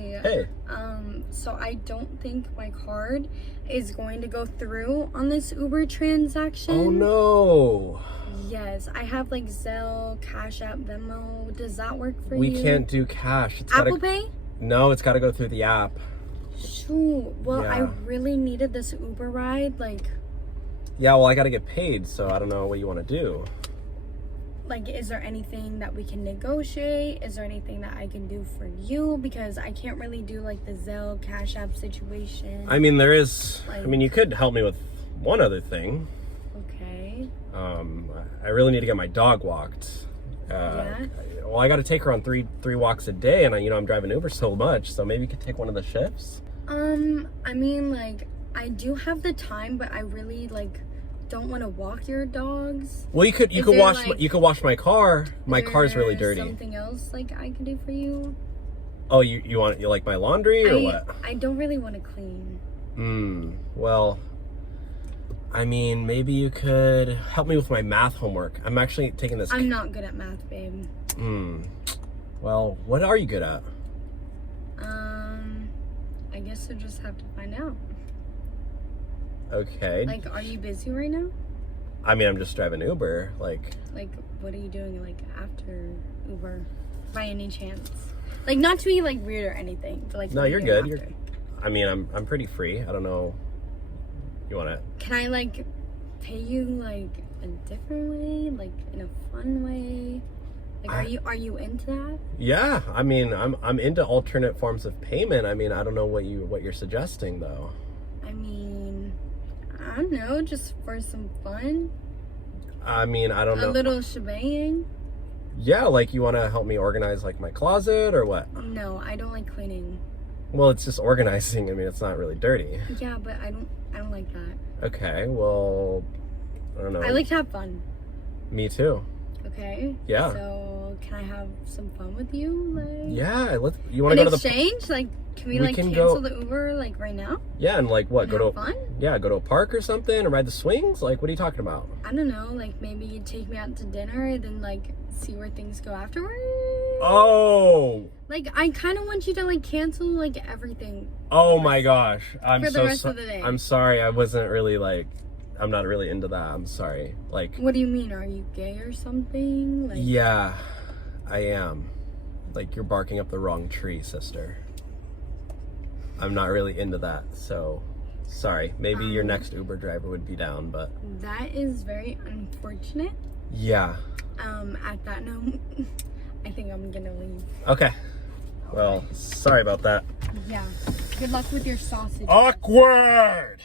Hey. Hey. So I don't think my card is going to go through on this Uber transaction. Oh no. Yes, I have like Zelle, Cash App, Venmo. Does that work for you? We can't do cash. It's Apple Pay? No, it's got to go through the app. Shoot. Well, Yeah. I really needed this Uber ride. Yeah, well, I got to get paid, so I don't know what you want to do. Is there anything that we can negotiate? Is there anything that I can do for you? Because I can't really do the Zelle, Cash App situation. I mean, there is. I mean, you could help me with one other thing. Okay. I really need to get my dog walked. Yeah. Well, I got to take her on three walks a day, and I'm driving Uber so much, so maybe you could take one of the shifts. I mean, I do have the time, but I really don't want to walk your dogs. Well, you could wash my car. My car's really dirty. Something else I can do for you? Oh, you like my laundry or what? I don't really want to clean. Well, I mean, maybe you could help me with my math homework. I'm actually taking this. I'm not good at math, babe. Well, what are you good at? I guess we'll just have to find out. Okay. Are you busy right now? I mean, I'm just driving Uber. What are you doing after Uber, by any chance? Not to be weird or anything, but No, you're good. I mean, I'm pretty free. I don't know. You want to? Can I pay you a different way, in a fun way? Are you into that? Yeah, I mean, I'm into alternate forms of payment. I mean, I don't know what you're suggesting though. I mean, I don't know, just for some fun. I mean, I don't know. A little shebang. Yeah, you want to help me organize my closet or what? No, I don't like cleaning. Well, it's just organizing. I mean, it's not really dirty. Yeah, but I don't like that. Okay, well, I don't know. I like to have fun. Me too. Okay. Yeah. So can I have some fun with you? Yeah. You want to go to the exchange? Can we can cancel the Uber right now? Yeah, and what? Go to fun? Yeah, go to a park or something and ride the swings. What are you talking about? I don't know. Maybe you take me out to dinner and then see where things go afterwards. Oh. I kind of want you to cancel Oh everything. my gosh, I'm for the rest of the day. I'm sorry. I wasn't really I'm not really into that. I'm sorry. What do you mean? Are you gay or something? Yeah, I am. You're barking up the wrong tree, sister. I'm not really into that. So, sorry. Maybe your next Uber driver would be down, but that is very unfortunate. Yeah. At that note, I think I'm gonna leave. Okay. Well, sorry about that. Yeah. Good luck with your sausage. Awkward!